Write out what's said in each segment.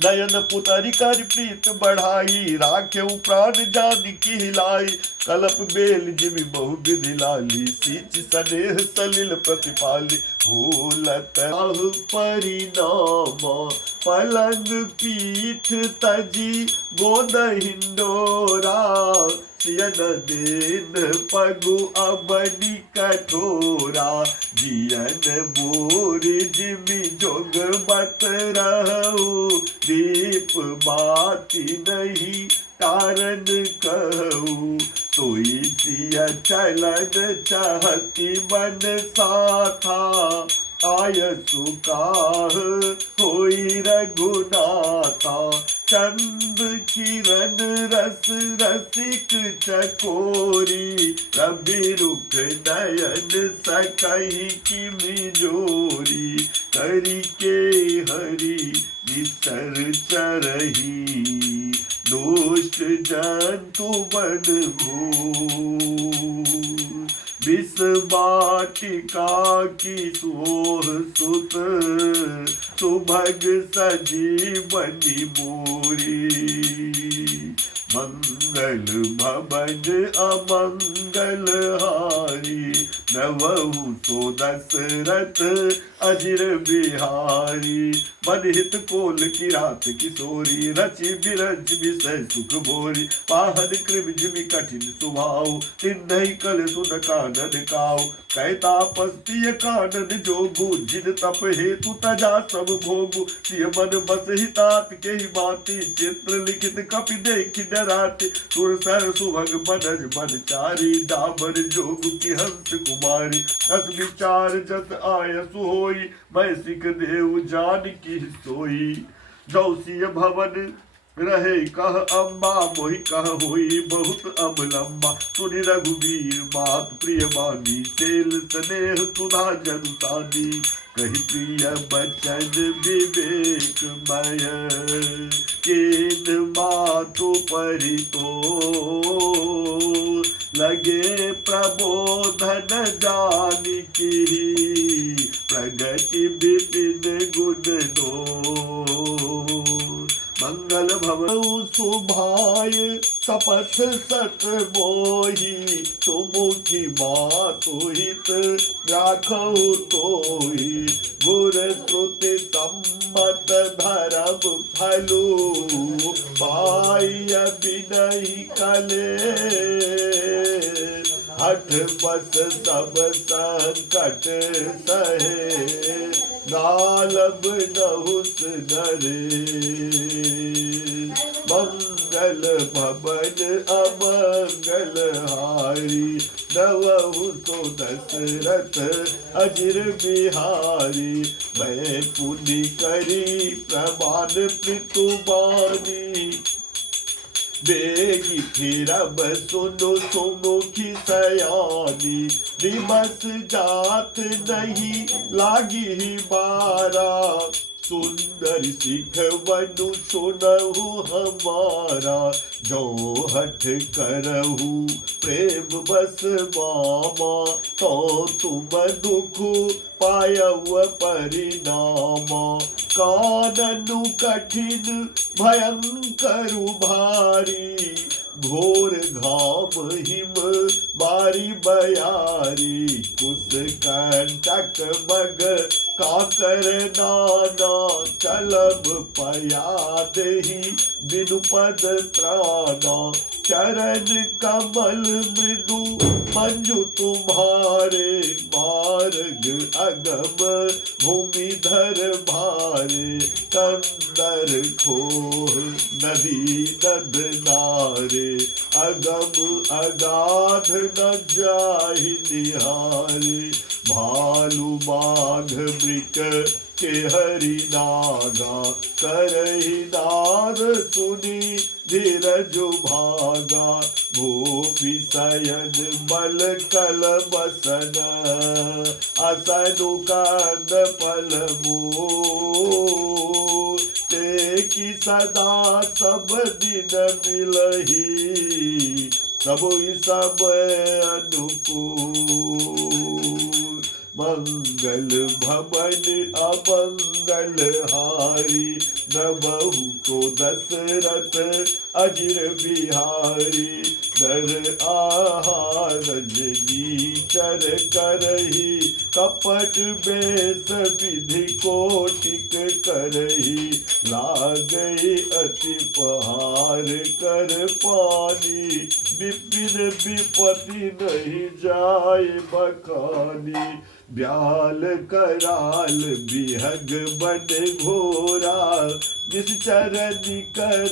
नयन पुतरी कर प्रीत बढ़ाई, राखे प्राण जान की हिलाई। कलप बेल जिमि बहु विधि लाली, सींच स्नेह सलिल प्रतिपाली। भूलत आह परिणामा, पलंग पीठ तजी गोद हिंडोरा। सियन देन पगु अबनी कठोरा, जियन मोर जिमि जोग बत रहू। दीप बाती नहीं कारण कहू, सोई सिया चलन चाहती मन साथा। आय सुकाह होई रघुनाथा, चंद किरण रस रसिक चकोरी। रवि रुख नयन सकहि किमि जोरी, करि के हरि निसर चरही। दुष्ट जंतु बन घोर, विष वाटिका की सोह सुत। सुभग सजीवनी मोरी, मंगल भवन अमंगल हारी। नवहु तो दशरथ अजिर बिहारी, मनहित कोल की रात किशोरी। रचि बिरज विषय सुख भोरी, पाहन कृम जिमि कठिन सुभाव। तिन्हि कल सुन कानन काऊ, कै तापस तिय कानन जोगु। जिन तप हेतु तजा सब भोगु, सिय मन बस हितात के ही माती। चित्र लिखित कपि देखि डराते, सुर सर सुभग मनज मन चारी। डाबर जोग की हंस कुमारी, हस विचार जस आय सुहोई। मैं सिख देव जान की सोई, जौसिय भवन रहे कह अम्बा। मोहि कह होई बहुत अवलंबा, सुनि रघुवीर मात प्रिय बानी। सेल स्नेह सुधा जनुसानी, कही प्रिय बचन विवेकमय। केन मातु परितो, लगे प्रबोधन जानिकी। प्रगति विपिन गुण दो, मंगल भवन सुभाय। शपथ सत मोहि, सुमुखी मातु हित राखहु तोहि। गुर श्रुति सम्मत धर्म फलु, पाय बिनहि कले। हठ बस सब संकट सहे, गालब नहुस नरे। मंगल भवन अमंगल हारी, नवहु तो दशरथ अजिर बिहारी। मैं पुनि करी प्रमाण पितु बानी, बेगी फिरब सुनो सुमुखी सयानी। दिवस जात नहीं लागी ही बारा, सुंदर सिख वनु सुनहु हमारा। जो हठ करहु प्रेम बस मामा, तो तुम दुख पायव परिणामा। काननु कठिन भयंकर भारी, घोर घाम हिम बारी बयारी। कुश कंटक मग काकर नाना, चलब पयाद ही बिनु पद त्राना। चरण कमल मृदु मंजु तुम्हारे, मार्ग अगम भूमिधर भारे। कंदर खोह नदी नद नारे, अगम अगाध न जाहि निहारे। भालु बाघ मृग के हरि नागा, करहि नाद सुनि धीरज भागा। भूमि शयन बल कल बसन, असनु कंद फल मोह। ते की सदा सब दिन मिलही, सब समय अनुकूल। मंगल भवन अमंगल हारी, नमहु तो दशरथ अजिर बिहारी। नर आहार नीचर करही, कपट बेस विधि कोटिक करही। लागई अति पहार कर पानी, विपिन विपति नहीं जाय बखानी। ब्याल कराल बिहग बन घोरा, निश्चर निकर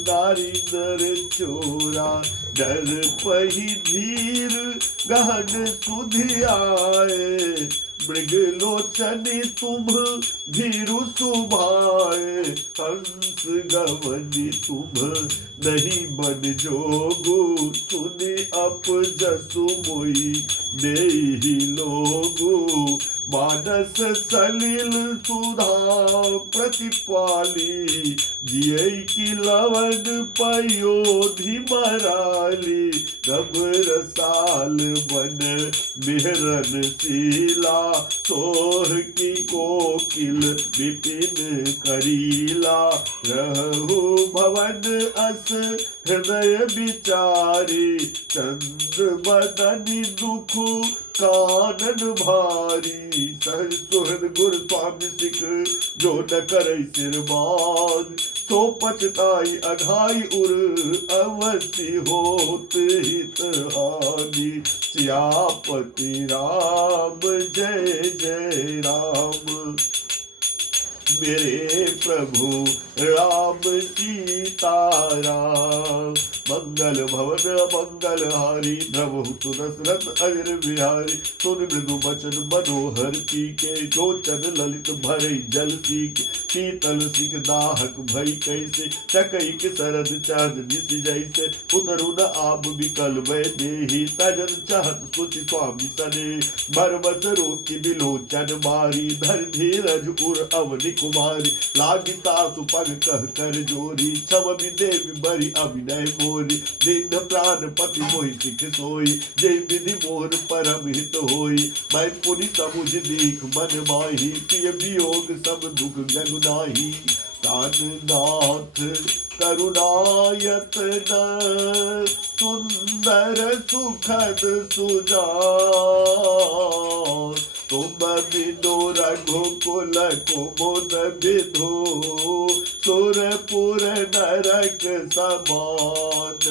नारी नर चोरा। डर पही धीर गहन सुधि आए, मृग लोचनी तुम भीरु सुभाए। हंस गवनी तुम नहीं बन जोगु, सुनि अप जसु मोई देहि लोगु। मानस सलिल सुधा प्रतिपाली, जिये की लवन पयोधि मराली। नभ रसाल बन मिहरन शीला, सोह की कोकिल विपिन करीला। रहु भवन अस हृदय विचारी, चंद्र बदनि दुख कानन भारी। सहज सुहृद गुर स्वामी सिख, जो न करई सिरमान। सो पछताई अघाई उर, अवश्य होत हित हानि। सियापति राम जय जय राम, मेरे प्रभु राम सीताराम। मंगल भवन मंगल हारी, नमहु तो दशरथ अजिर बिहारी। सुन मृदु बचन मनोहर पीके, लोचन ललित भरे जल सीके। शीतल सिख दाहक भई कैसे, चकैक सरद चांदनी सी जैसे। उतरु न आब विकल भय देहि, तजन चाहत सुचि स्वामी सने। बरबस रोकी बिलोचन मारी, धर धीरज उर अवनि कुमारी। लागी सासु पग कह कर जोरी, छम देवी बरी अभिनय मोरी। दीन प्राण पति मोहि सिख सोई, जय विधि मोर परम हित होई। मैं पुनि समुझ दीख मन माही, प्रिय वियोग सब दुख जनु नाही। प्राणनाथ करुणायतन, सुंदर सुखद सुजान। तुम बिनु रघुकुल कुमुद विधु, सुरपुर नरक समान।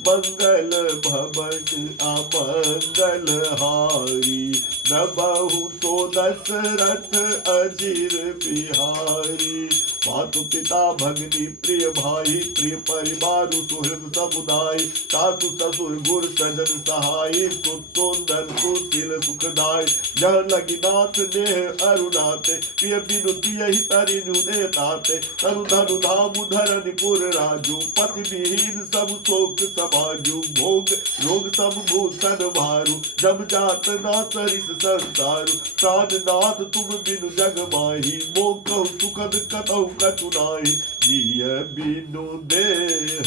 मंगल भवन अमंगल हारी, नमहु तो दशरथ अजिर बिहारी। मातु पिता भगनी प्रिय भाई, प्रिय परिवार सुहृद समुदाय। सासु ससुर गुर सजन सहाय, सुंदर सुशील सुखदाय। जह लगी नाथ नेह अरुणाते, प्रिय बिनु यही तरिनु देताते। तनु धनु धामु धरनि पुर राजू, पति विहीन सब शोक समाजू। भोग रोग सब भूषण भारू, जब जात ना सरिस संसारू। प्राणनाथ तुम बिनु जग माही, मोह कहु सुखद कतहु कछु नाहि। जिय बिनु देह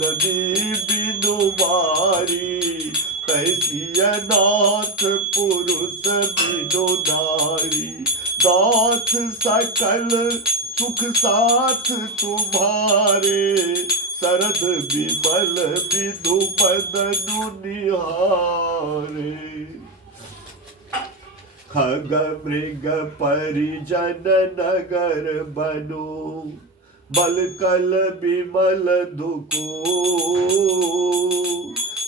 नदी बिनु मारी, तैसिय नाथ पुरुष बिनु नारी। नाथ सकल सुख साथ तुम्हारे, शरद विमल विधु मदनु निहारे। खग मृग परिजन नगर बनो, बल कल विमल दुको।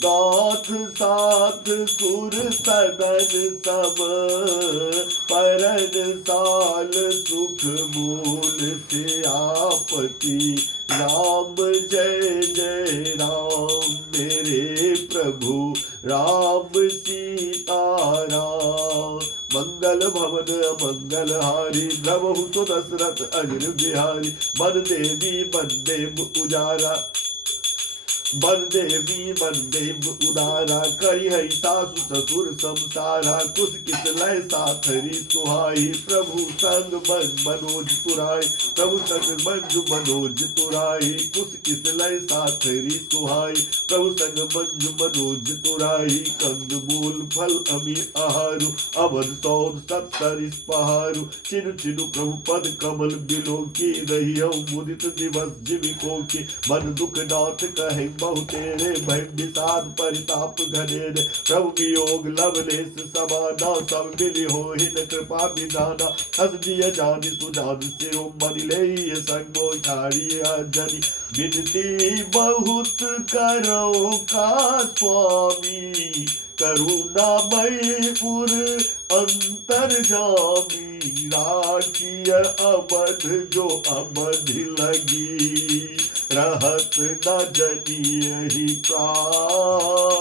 नाथ साथ सुर सदन सब, परन साल सुख मूल से आपति। राम जय जय राम, मेरे प्रभु राम सीताराम। मंगल भवन मंगल हारी, नमहु तो दशरथ अजिर बिहारी। मन देवी बंदे उजारा, बन देवी बन देव उदारा, करी है सासु ससुर संसारा, कुछ किस लय साथरी सुहाई, प्रभु संग बन मनोज तुराई, प्रभु संग मंजु मनोज तुराई, कुछ किस लय साथरी सुहाई, प्रभु संग मंजु मनोज तुराई, कंद मूल फल अमी आहारु, अवध सौद सत्सरिस पहारु, चिनु चिनु प्रभु पद कमल बिलो की, रही मुदित दिवस जीविकों की, मन दुख नाथ कहे बहु तेरे, भय साध परिताप घनेरे, प्रभु वियोग लवलेश समाना, सब मिली हो हिन कृपा विधाना, हस दिय जानि सुजान सिरो मनि ले संग मोहारी जनि, विनती बहुत करो का स्वामी, करुणामय पुर अंतर्जामी, राखिय अवध जो अवध लगी, रहत न जनियहि प्राण,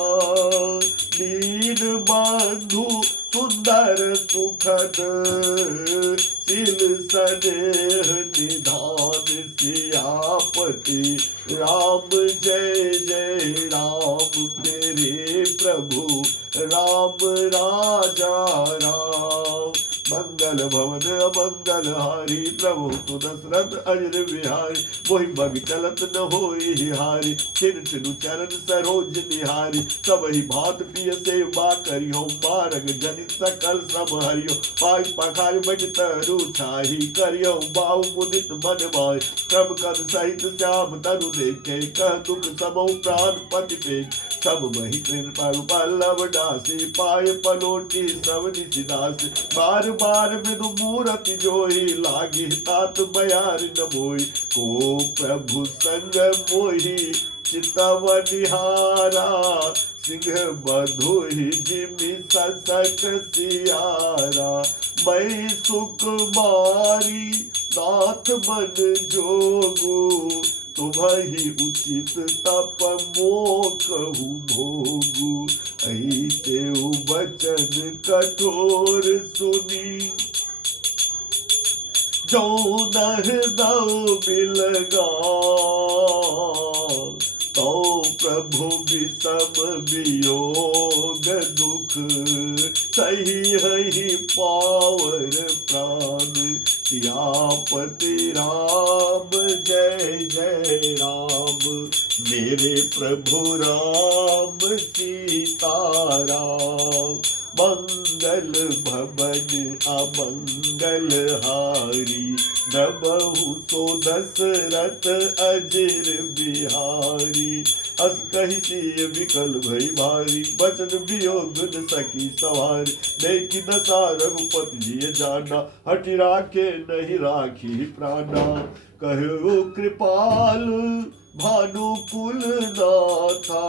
दीन बंधु सुंदर सुखद, सिल स्नेह निधान सियापति, राम जय जय राम मेरे प्रभु, राम राजा राम, मंगल भवन अमंगल हारी, प्रभु तु दशरथ अजर बिहारी, मोहि बग चलत न होई हारी, छिन छिनु चरण सरोज निहारी, सब ही भात पिय सेवा करियो, मारग जनि सकल सब हरियो, पाई पखार बज तरु छाही, करियो बाहु मुदित मन माय, प्रभ कद सहित श्याम तनु देखे, कह दुख सबौ प्राण पति पेख, सब मही कृपा पल्लव दासी, पाए पलोटी सब निशिदास, बार बार बिनु मूरति जोई, लागी तात बयार न मोई, को प्रभु संग मोहि चितव निहारा, सिंह बधुहि जिमि ससक सियारा, मैं सुकुमारी नाथ मन जोगु, तुम्हि उचित तप मोकहु भोगु, ऐसे वचन कठोर सुनी, जो नहदौ बिलगा, तो प्रभु विषम वियोग दुख, सही हहि पावर प्राण, सियापति राम जय जय राम, मेरे प्रभु राम सीताराम, मंगल भवन अमंगल हारी, नबहु सो दशरथ अजिर बिहारी, अस कहि सिय विकल भई भारी, बचन वियोग न सकी सवारी, देखी दशा रघुपति जिय जाना, हठि राखे नहीं राखी प्राणा, कहो कृपाल भानुकुल नाथा,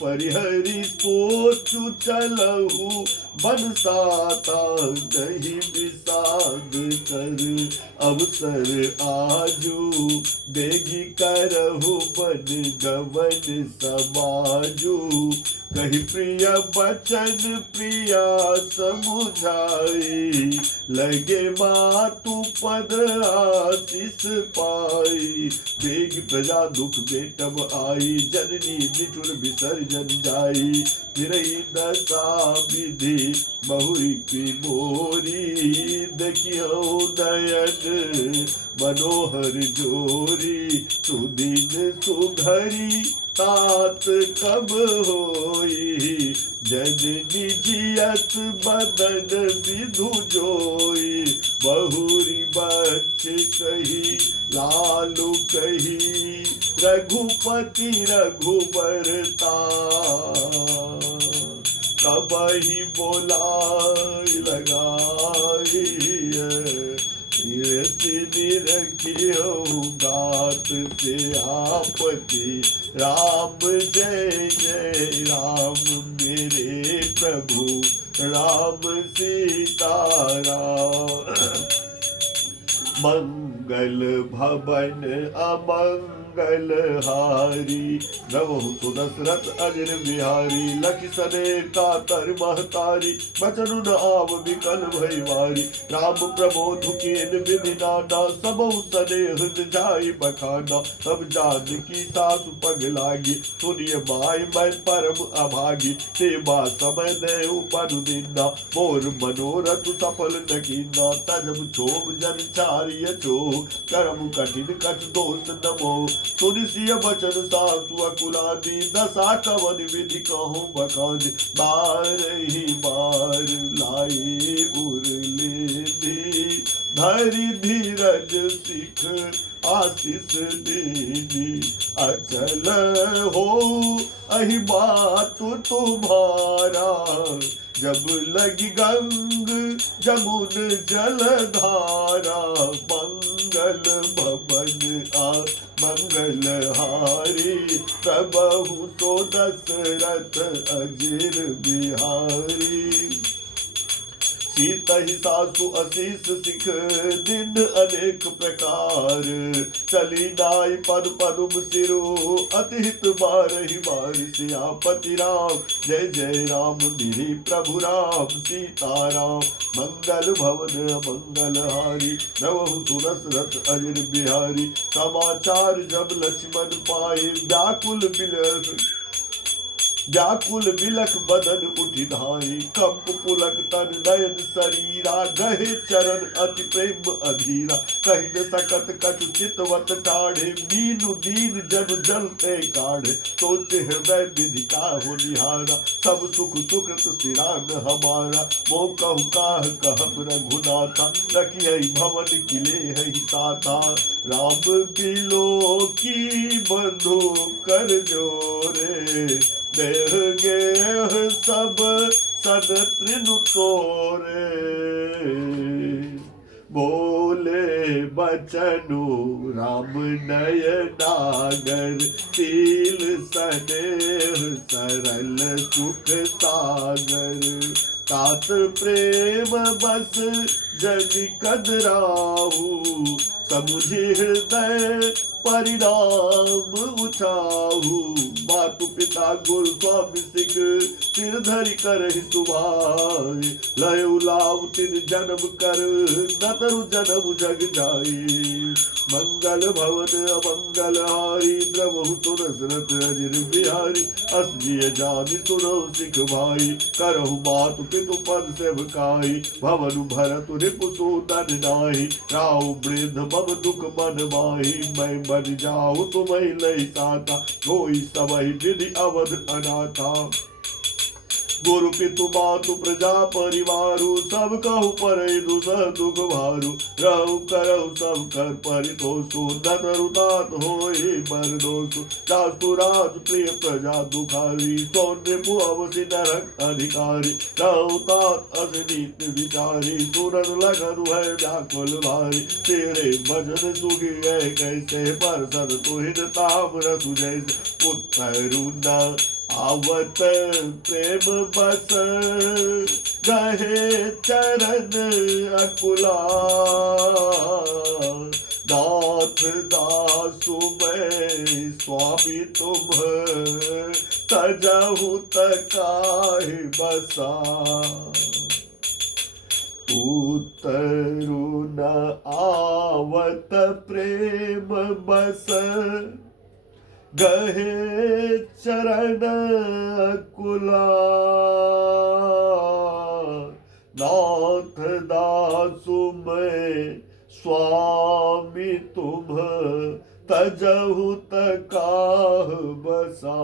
परिहरि सोचु चलहु बनसाता, नहीं विषाद कर अवसर आजू, बेगी करहु बन गवन समाजू, कही प्रिय बचन प्रिया समुझाई, लगे मातु पद आशीष पाई, बेग प्रजा दुख बेटब आई, जननी निठुर विसर्जन जाई, फिरई दशा विधि बहुरी की मोरी, देखियो नयन मनोहर जोरी, सुदिन सुघरी तात कब होई, जननी जियत बदन विधु जोई, बहुरी बच कही लालू कही, रघुपति रघुबरता, तब ही बोलाई लगाई, रखियो गात से आपति, राम जय जय राम मेरे प्रभु, राम सीताराम, मंगल भवन अमंगल हारी। नवहु तो दशरथ अजर बिहारी, लखि सने कातर महतारी। बचनु न आव विकल भई वारी, राम प्रबोध केन विधि नाना। सबहु सनेह जाई बखाना, तब जानकी सासु पग लागी। सुनिय माय मैं परम अभागी, सेवा समय देहु मनु दीना। मोर मनोरथ सफल न कीना, तजब क्षोभ जन चारिय चो। कर्म कठिन कछ दोष न मोह, सुनि सिय बचन सासु अकुलादी। दशा कवन विधि कहूँ बखानी, बारहि बार लाई उरलेनी। धरि धीरज सिख आशीष दीनी, अचल हो अहि बात तुम्हारा। जब लगी गंग जमुन जलधारा, मंगल भवन आ मंगल हारी। प्रभु तो दशरथ अजिर बिहारी। सीतहि सासु असीस सिख, दिन अनेक प्रकार। चली नाई पद पदुम सिरो, अतिहित बारहि बार। सियापति राम जय जय राम, मिहि प्रभु राम सीताराम। मंगल भवन मंगल हारी, नवहु सुदशरथ अजिर बिहारी। समाचार जब लक्ष्मण पाए, व्याकुल बिलख बदन उठि धाई। कंप पुलक तन नयन शरीरा, गहे चरण अति प्रेम अधीरा। कहि न सकत कछु चितवत टाढ़े, मीनु दीन जन जलते काढ़े। सोचे हृदय विधि काहु निहारा, सब सुख सुकृत सिरान हमारा। मो कहु काह कहब रघुनाथा, रखियै भवन किले है साथा। राम बिलो की बंधु कर जोरे, देह गेह सब सन तृनु तोरे। बोले बचनु राम नयनागर, तिल स्नेह सरल सुख सागर। तात प्रेम बस जनि कदराहु, समुझि हृदय परिणाम उठाहु। मातु पिता गुरु स्वामी सिख, सिर धरि करहि सुभाई। लयउ लाभ तिन जन्म कर, न तरु जन्म जग जाई। मंगल भवन अमंगल हारी, द्रवहु तो दशरथ अजिर बिहारी। असजिय जानि सुनौ सिख भाई, करहु मातु पितु पद सेवकाई। भवनु भरतु रिपु सूदन नाहि, राहु वृद्ध मम दुख मन माही। मैं बन जाऊं तुम्हें लई साता, कोई समय विधि अवध अनाथा। गुरु पितु मातु प्रजा परिवारु, सब कहु परई दुसह दुख भारु। रहु करहु सब कर परितोषु, न तरु तात होई बर दोषु। शास्तु राज प्रिय प्रजा दुखारी, सौन्य अवसि नरक अधिकारी। रहु तात असनीत विचारी, सुरन लगन है व्याकुल भारी। तेरे भजन सुखी है कैसे, पर सद तुहिन ताम रसु जैसे। पुत्रु न आवत प्रेम बस, गहे चरण अकुला। नाथ दासु मैं स्वामी तुम, तजहु तकाहि बसा। उतरु न आवत प्रेम बस, गहे चरण कुला। नाथ दासु मैं स्वामी तुम, तजहु तकाह बसा।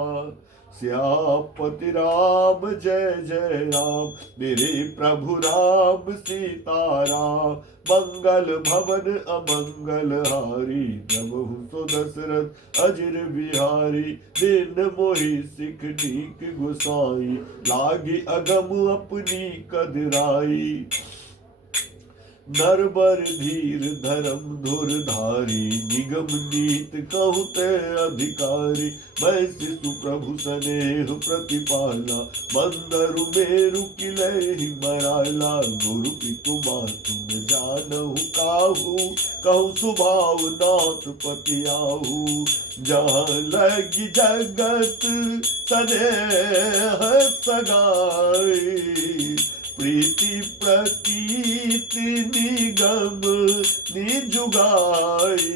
श्यापति राम जय जय राम, मेरे प्रभु राम सीताराम। मंगल भवन अमंगल हारी, नमहु तो दशरथ अजिर बिहारी। दिन मोहि सिख नीक गुसाई, लागी अगम अपनी कदराई। नरबर धीर धर्म धुरधारी, निगम नीत कहु ते अधिकारी। मैं शिशु प्रभु स्नेह प्रतिपाला, बंदरु मेरु किलहि मराला। गुरु पितु मातु न जानहु काहू, कहु स्वभाव नाथ पति आहू। जहाँ लगी जगत स्नेह सगाई, प्रीति प्रतीति निगम निजुगाई।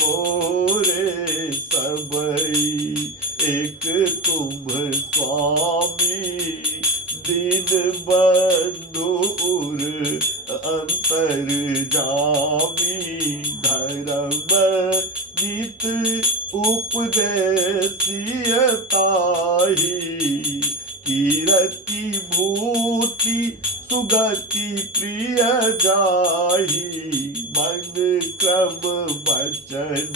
मोरे सबई एक तुम स्वामी, दीन बंधु उर अंतर जामी। धर्म नीत उपदेशियताही, कीरति भूति सुगति प्रिय जाही। मन क्रम वचन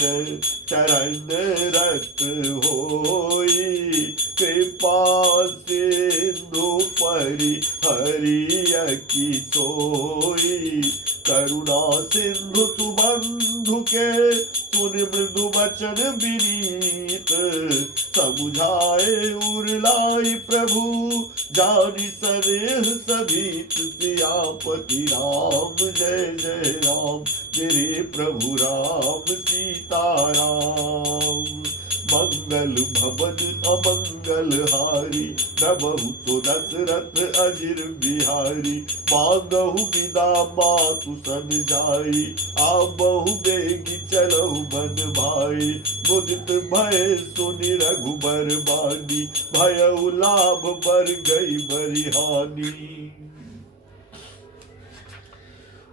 चरण रत होई, कृपा सिंधु परि हरिय की सोई। करुणा सिंधु सुबंधु के, सुन मृदु वचन विनीत। समुझाए उरलाई प्रभु, जानि स्नेह सभीत। सियापति राम जय जय राम, मेरे प्रभु राम सीताराम। मंगल भवन अमंगल हारी, प्रभु तो दशरथ अजिर बिहारी। मांगहु विदा मातु सन जाई, आबहु बेगी चलहु बन भाई। मुदित भय सुनि रघुबर बानी, भयउ लाभ बर गई बरिहानी।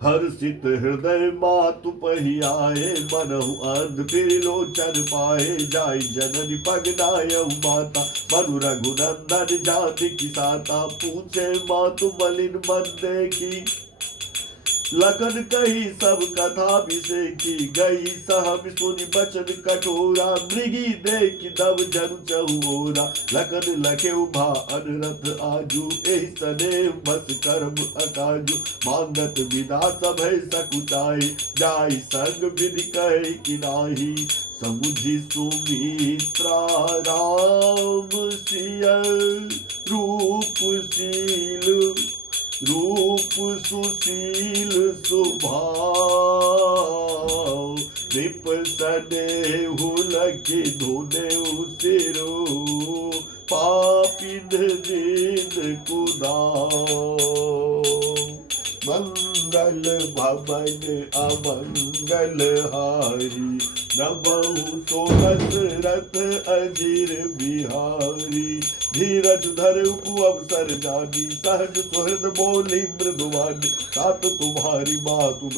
हर्षित हृदय मातु पहियाए, मनहु अंध फिर लोचन पाए। जाय जननी पगनायहु माता, मनु रघुनंदन जानकी साता। पूछे मातु मलिन मन देखी, लखन कही सब कथा विषेकी। गई सहम सुनि बचन कठोरा, मृगी देखी दब जनु चहुओरा। लखन लखे उभा अनरथ आजू, एहि सने बस कर्म अकाजू। मांगत विदा सभय सकुचाई, जाय संग विधि कहे कि नाही। समुझि सुमित्रा राम सिय, रूपशील रूप सुशील स्वभाव। निप सनेहु लखि धुनेहु सिरो, पापिन दीन कुदाओ। मंगल भवन अमंगल हारी, नभहु तो दशरथ अजिर बिहारी। धीरज धरउ अवसर जानी, सहज सुहृद बोली मृदुवानी। तात तुम्हारी मातु